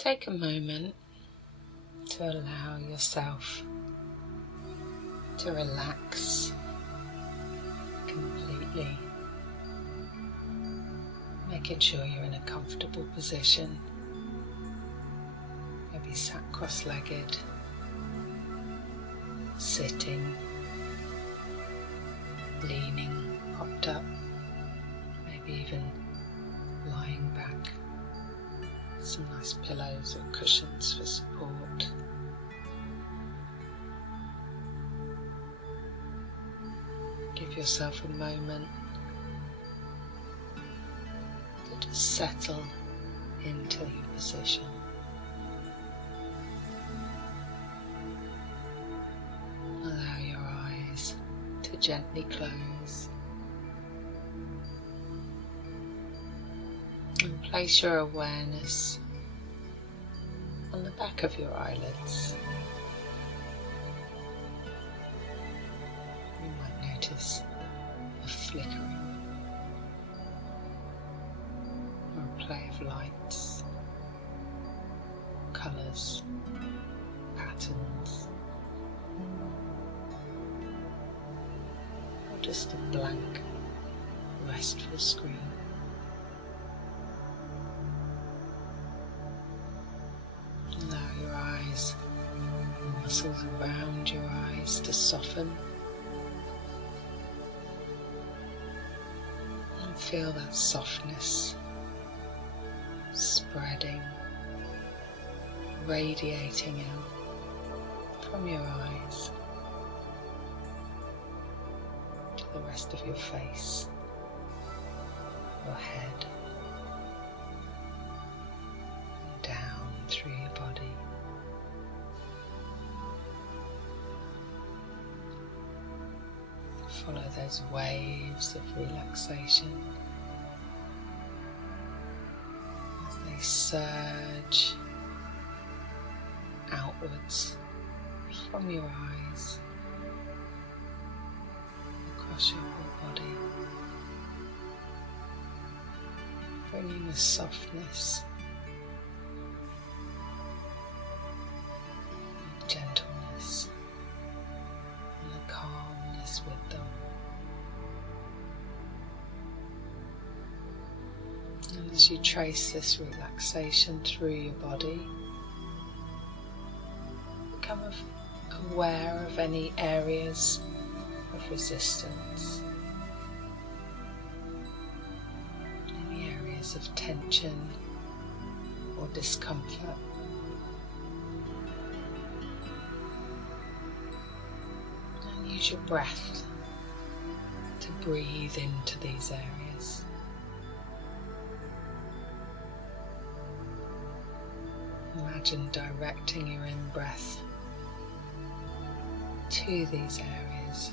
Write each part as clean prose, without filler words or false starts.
Take a moment to allow yourself to relax completely, making sure you're in a comfortable position, maybe sat cross-legged, sitting, leaning, propped up, maybe even lying back. Some nice pillows or cushions for support. Give yourself a moment to just settle into your position. Allow your eyes to gently close and place your awareness on the back of your eyelids. You might notice a flickering or a play of lights, colours, patterns, or just a blank, restful screen. Allow your eyes, the muscles around your eyes to soften. And feel that softness spreading, radiating out from your eyes to the rest of your face, your head, and down through your body. Follow those waves of relaxation as they surge outwards from your eyes across your whole body, bringing the softness, gentleness, and the calmness with them. And as you trace this relaxation through your body, become aware of any areas of resistance, any areas of tension or discomfort. And use your breath to breathe into these areas. Imagine directing your in-breath to these areas,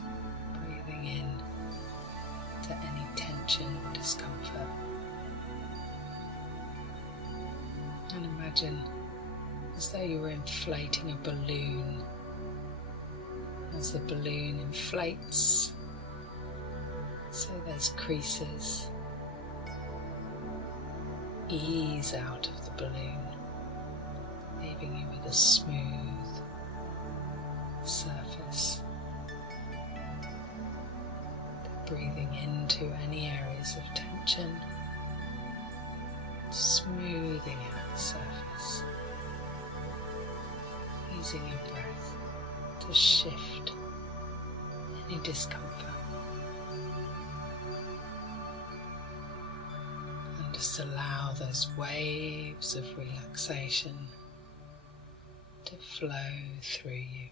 breathing in to any tension or discomfort. And imagine as though you were inflating a balloon. As the balloon inflates, so there's creases, ease out of the balloon, leaving you with a smooth surface. Breathing into any areas of tension, smoothing out the surface, using your breath to shift any discomfort. And just allow those waves of relaxation to flow through you.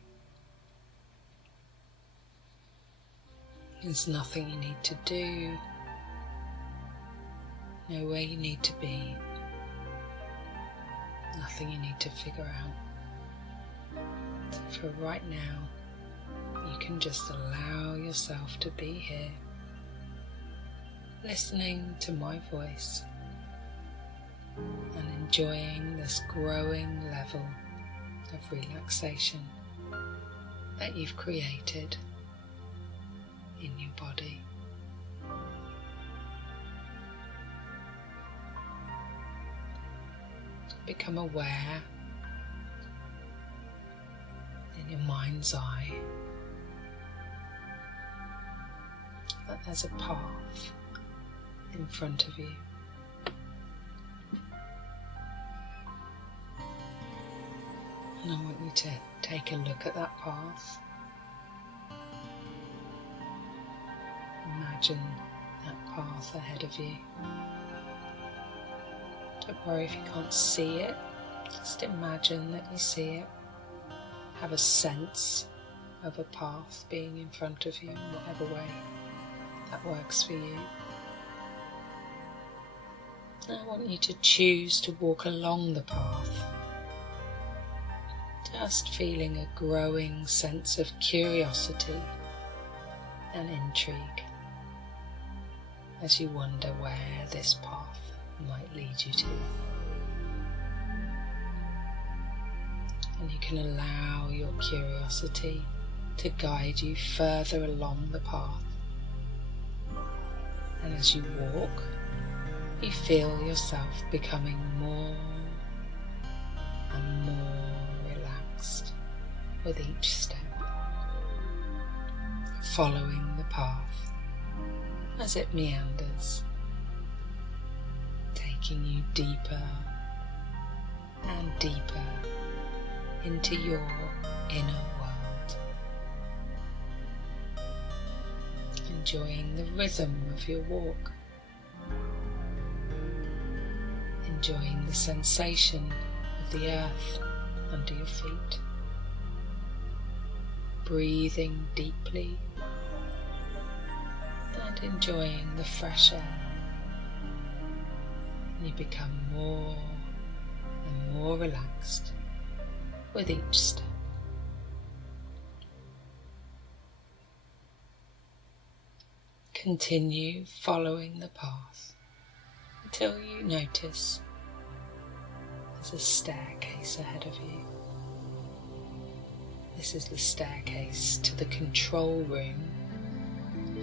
There's nothing you need to do, nowhere you need to be, nothing you need to figure out. So for right now, you can just allow yourself to be here, listening to my voice and enjoying this growing level of relaxation that you've created in your body. become aware in your mind's eye that there's a path in front of you. And I want you to take a look at that path. Imagine that path ahead of you. Don't worry if you can't see it, just imagine that you see it. Have a sense of a path being in front of you in whatever way that works for you. Now I want you to choose to walk along the path, just feeling a growing sense of curiosity and intrigue as you wonder where this path might lead you to. And you can allow your curiosity to guide you further along the path. And as you walk, you feel yourself becoming more and more relaxed with each step, following the path as it meanders, taking you deeper and deeper into your inner world, enjoying the rhythm of your walk, enjoying the sensation of the earth under your feet, breathing deeply and enjoying the fresh air. And you become more and more relaxed with each step. Continue following the path until you notice there's a staircase ahead of you. This is the staircase to the control room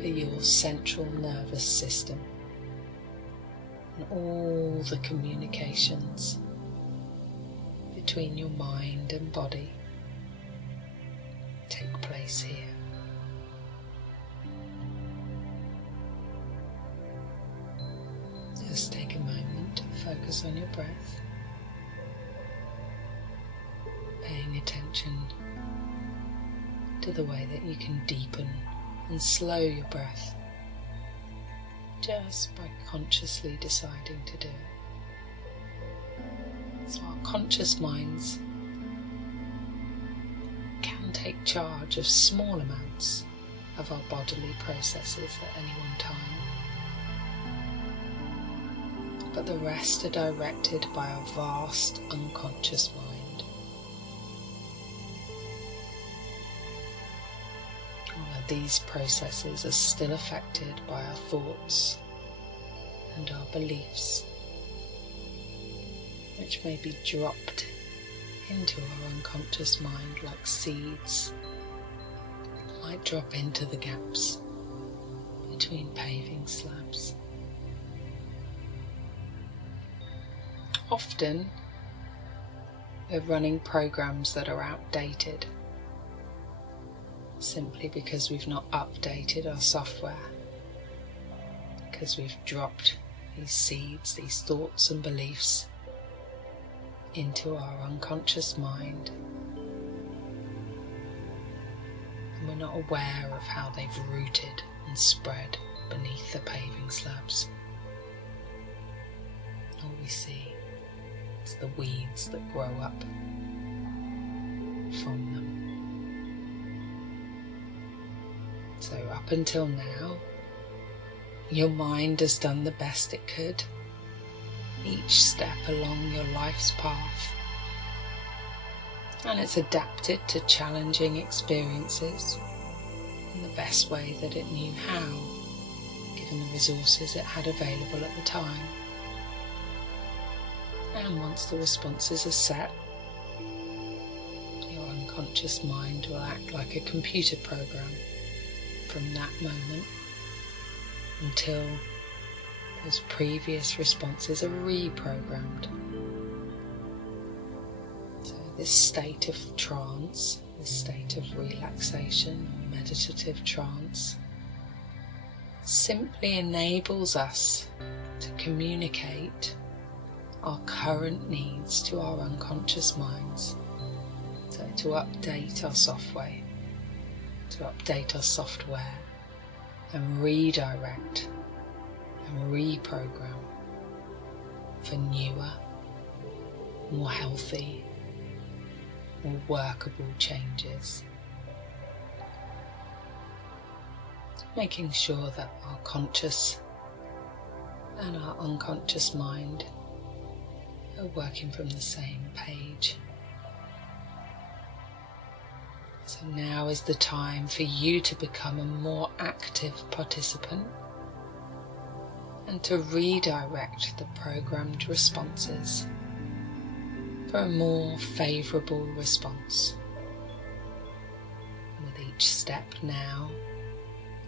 for your central nervous system, and all the communications between your mind and body take place here. Just take a moment to focus on your breath, paying attention to the way that you can deepen and slow your breath just by consciously deciding to do it. So our conscious minds can take charge of small amounts of our bodily processes at any one time, but the rest are directed by our vast unconscious mind. These processes are still affected by our thoughts and our beliefs, which may be dropped into our unconscious mind like seeds that might drop into the gaps between paving slabs. Often we're running programs that are outdated, simply because we've not updated our software, because we've dropped these seeds, these thoughts and beliefs into our unconscious mind, and we're not aware of how they've rooted and spread beneath the paving slabs. All we see is the weeds that grow up from them. So up until now, your mind has done the best it could, each step along your life's path, and it's adapted to challenging experiences in the best way that it knew how, given the resources it had available at the time. And once the responses are set, your unconscious mind will act like a computer program from that moment until those previous responses are reprogrammed this state of trance, this state of relaxation, meditative trance, simply enables us to communicate our current needs to our unconscious minds. So to update our software, and redirect and reprogram for newer, more healthy, more workable changes. Making sure that our conscious and our unconscious mind are working from the same page. So now is the time for you to become a more active participant and to redirect the programmed responses for a more favourable response. With each step now,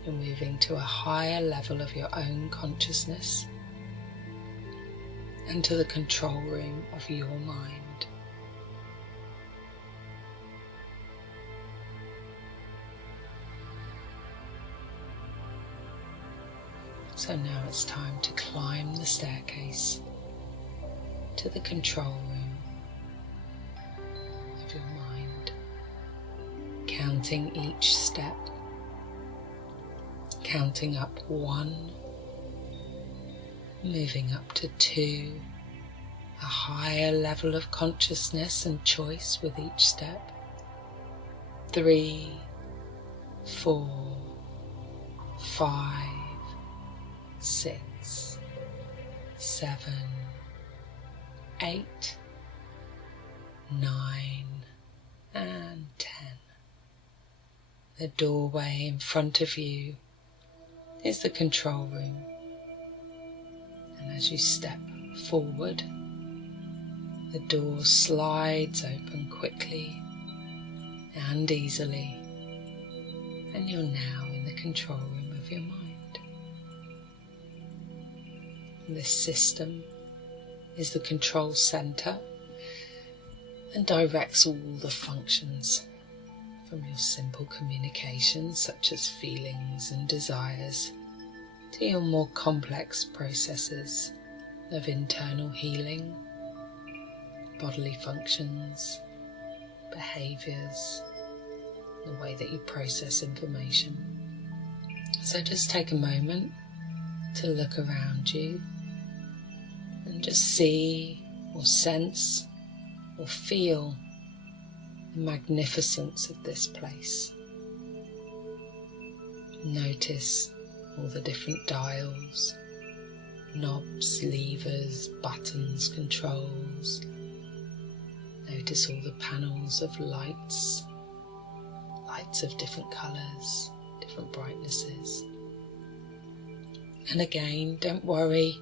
you're moving to a higher level of your own consciousness and to the control room of your mind. So now it's time to climb the staircase to the control room of your mind, counting each step, counting up 1, moving up to 2, a higher level of consciousness and choice with each step, 3, 4, 5, 6, 7, 8, 9, and 10. The doorway in front of you is the control room, and as you step forward, the door slides open quickly and easily, and you're now in the control room of your mind. This system is the control center and directs all the functions, from your simple communications such as feelings and desires to your more complex processes of internal healing, bodily functions, behaviors, the way that you process information. So just take a moment to look around you and just see or sense or feel the magnificence of this place. Notice all the different dials, knobs, levers, buttons, controls. Notice all the panels of lights of different colours, different brightnesses. And again, don't worry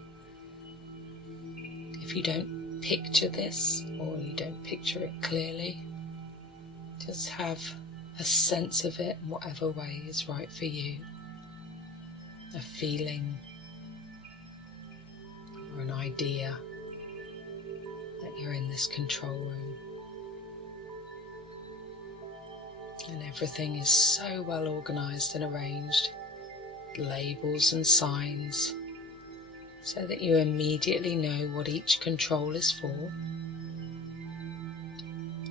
if you don't picture this or you don't picture it clearly. Just have a sense of it in whatever way is right for you. A feeling or an idea that you're in this control room. And everything is so well organised and arranged, labels and signs, so that you immediately know what each control is for.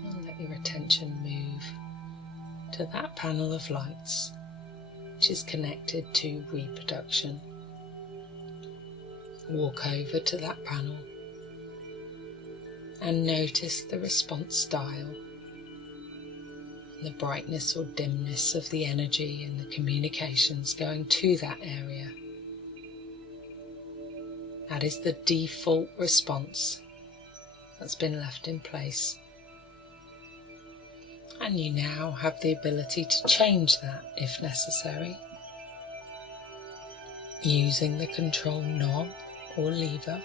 And let your attention move to that panel of lights which is connected to reproduction. Walk over to that panel and notice the response dial, the brightness or dimness of the energy and the communications going to that area. That is the default response that's been left in place. And you now have the ability to change that if necessary, using the control knob or lever.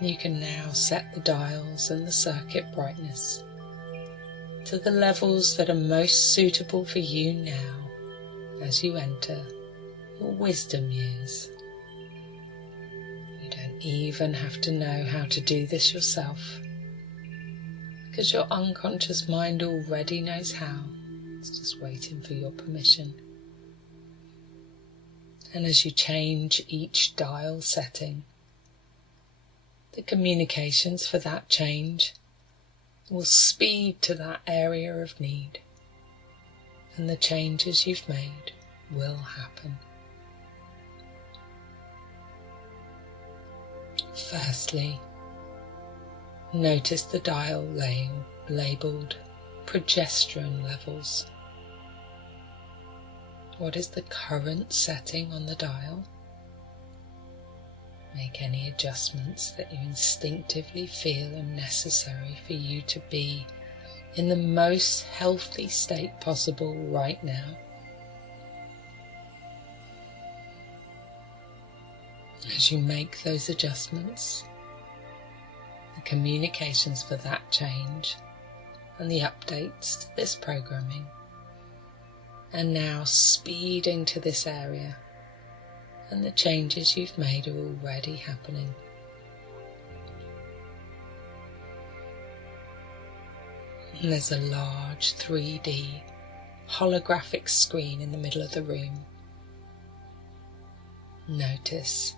You can now set the dials and the circuit brightness to the levels that are most suitable for you now as you enter your wisdom years. You don't even have to know how to do this yourself. because your unconscious mind already knows how. It's just waiting for your permission. And as you change each dial setting, the communications for that change will speed to that area of need, and the changes you've made will happen. Firstly, notice the dial labelled progesterone levels. What is the current setting on the dial? Make any adjustments that you instinctively feel are necessary for you to be in the most healthy state possible right now. As you make those adjustments, the communications for that change and the updates to this programming are now speeding to this area, and the changes you've made are already happening. And there's a large 3D holographic screen in the middle of the room. Notice,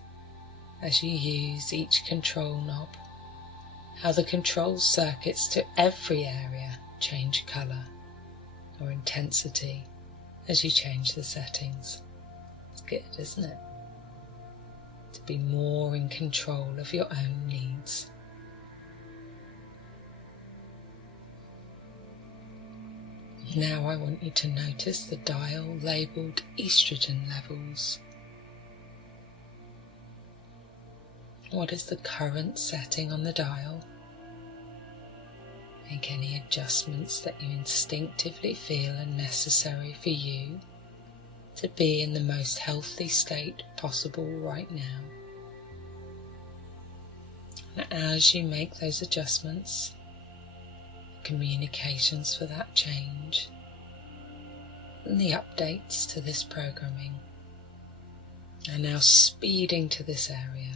as you use each control knob, how the control circuits to every area change colour or intensity as you change the settings. It's good, isn't it? To be more in control of your own needs. Now I want you to notice the dial labelled estrogen levels. What is the current setting on the dial? Make any adjustments that you instinctively feel are necessary for you to be in the most healthy state possible right now. And as you make those adjustments, communications for that change and the updates to this programming are now speeding to this area.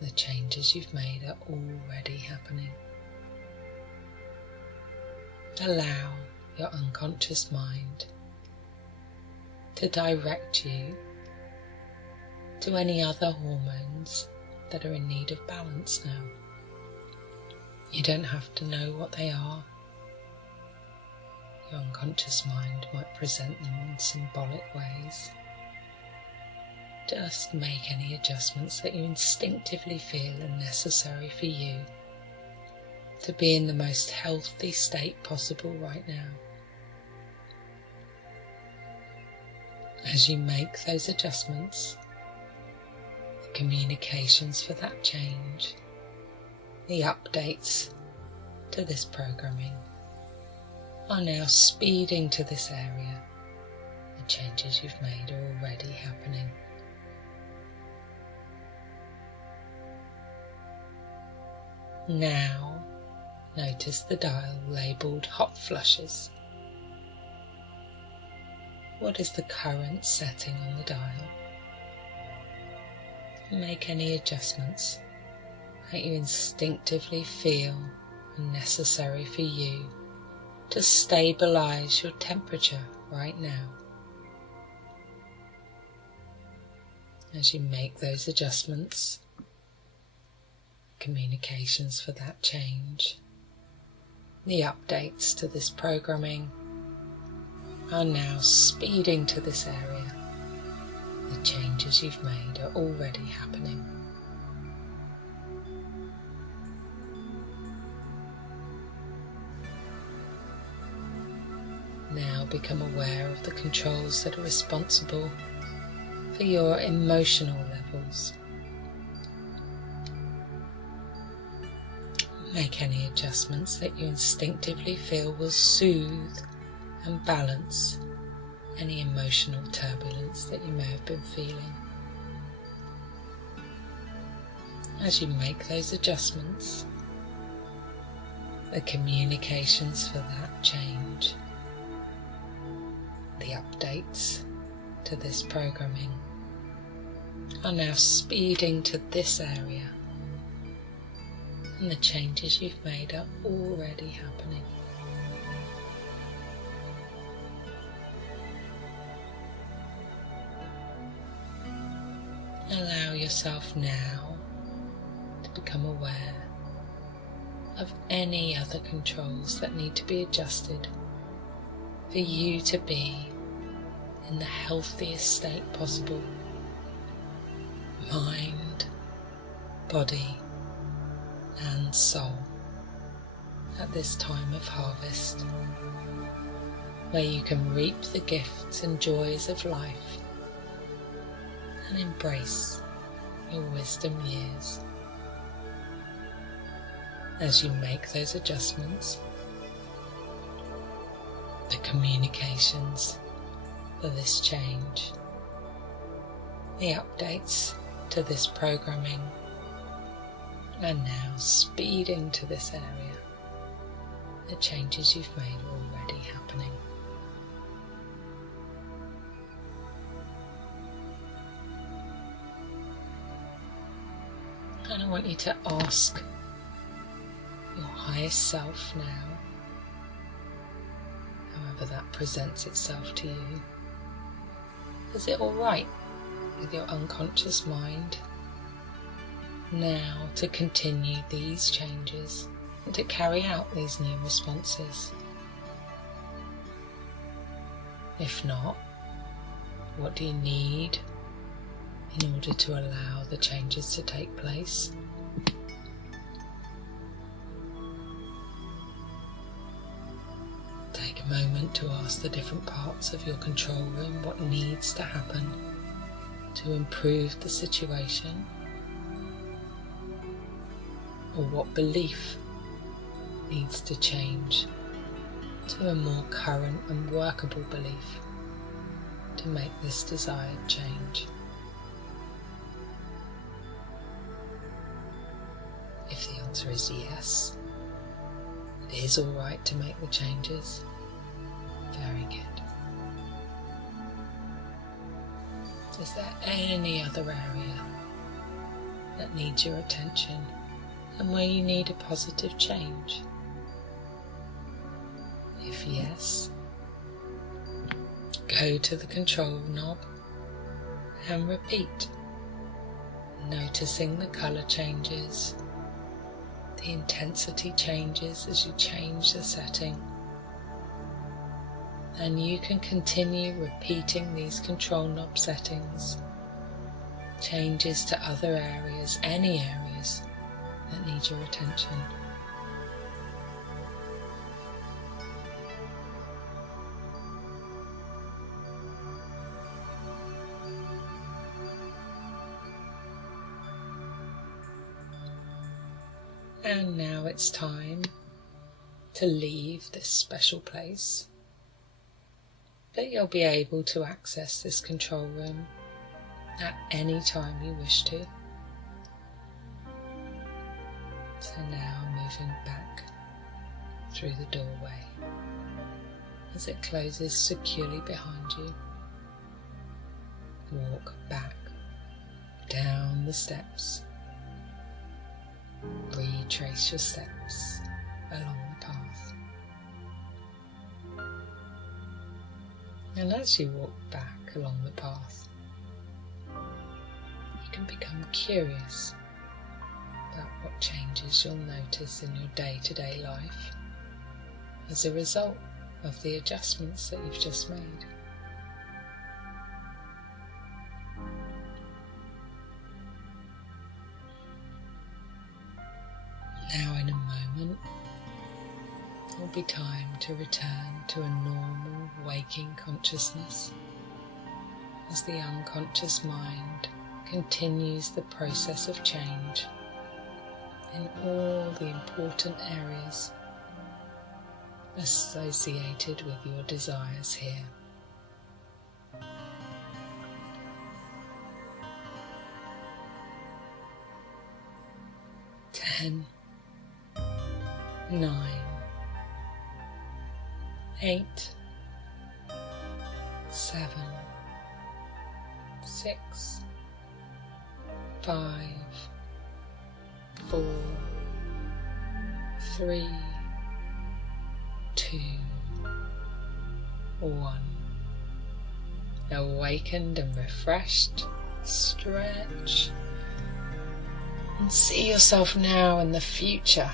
The changes you've made are already happening. Allow your unconscious mind to direct you to any other hormones that are in need of balance now. You don't have to know what they are. Your unconscious mind might present them in symbolic ways. Just make any adjustments that you instinctively feel are necessary for you to be in the most healthy state possible right now. As you make those adjustments, the communications for that change, the updates to this programming are now speeding to this area. The changes you've made are already happening. Now, notice the dial labelled hot flushes. What is the current setting on the dial? Make any adjustments that you instinctively feel are necessary for you to stabilise your temperature right now. As you make those adjustments, communications for that change, the updates to this programming are now speeding to this area. The changes you've made are already happening. Now become aware of the controls that are responsible for your emotional levels. Make any adjustments that you instinctively feel will soothe and balance any emotional turbulence that you may have been feeling. As you make those adjustments, the communications for that change, the updates to this programming are now speeding to this area. And the changes you've made are already happening. Allow yourself now to become aware of any other controls that need to be adjusted for you to be in the healthiest state possible. Mind, body and soul at this time of harvest, where you can reap the gifts and joys of life and embrace your wisdom years. As you make those adjustments, the communications for this change, the updates to this programming, are now speeding to this area. The changes you've made are already happening. And I want you to ask your highest self now, however that presents itself to you, is it alright with your unconscious mind now to continue these changes and to carry out these new responses? If not, what do you need in order to allow the changes to take place? Take a moment to ask the different parts of your control room what needs to happen to improve the situation, or what belief needs to change to a more current and workable belief to make this desired change. If the answer is yes, it is alright to make the changes. Very good. Is there any other area that needs your attention and where you need a positive change? If yes, go to the control knob and repeat, noticing the colour changes, the intensity changes as you change the setting. And you can continue repeating these control knob settings, changes to other areas, any areas that need your attention. And now it's time to leave this special place, but you'll be able to access this control room at any time you wish to. So now moving back through the doorway as it closes securely behind you. Walk back down the steps. Retrace your steps along the path. And as you walk back along the path, you can become curious about what changes you'll notice in your day-to-day life as a result of the adjustments that you've just made. Now in a moment, it will be time to return to a normal waking consciousness as the unconscious mind continues the process of change in all the important areas associated with your desires here. 10, 9, 8, 7, 6, 5, 4, 3, 2, 1. Awakened and refreshed, stretch, and see yourself now in the future,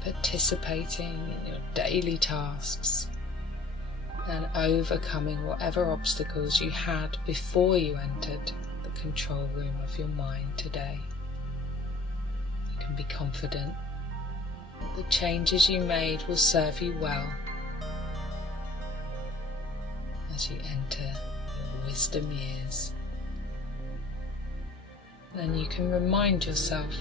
participating in your daily tasks and overcoming whatever obstacles you had before you entered the control room of your mind today. You can be confident that the changes you made will serve you well as you enter your wisdom years. Then you can remind yourself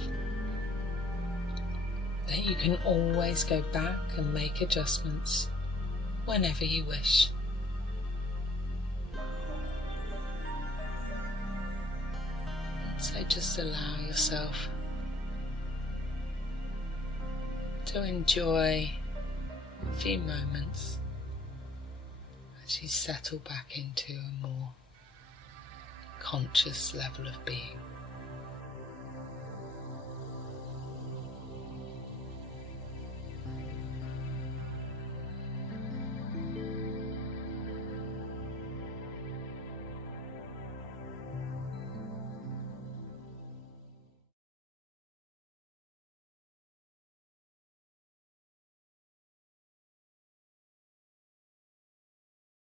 that you can always go back and make adjustments whenever you wish. So just allow yourself to enjoy a few moments as you settle back into a more conscious level of being.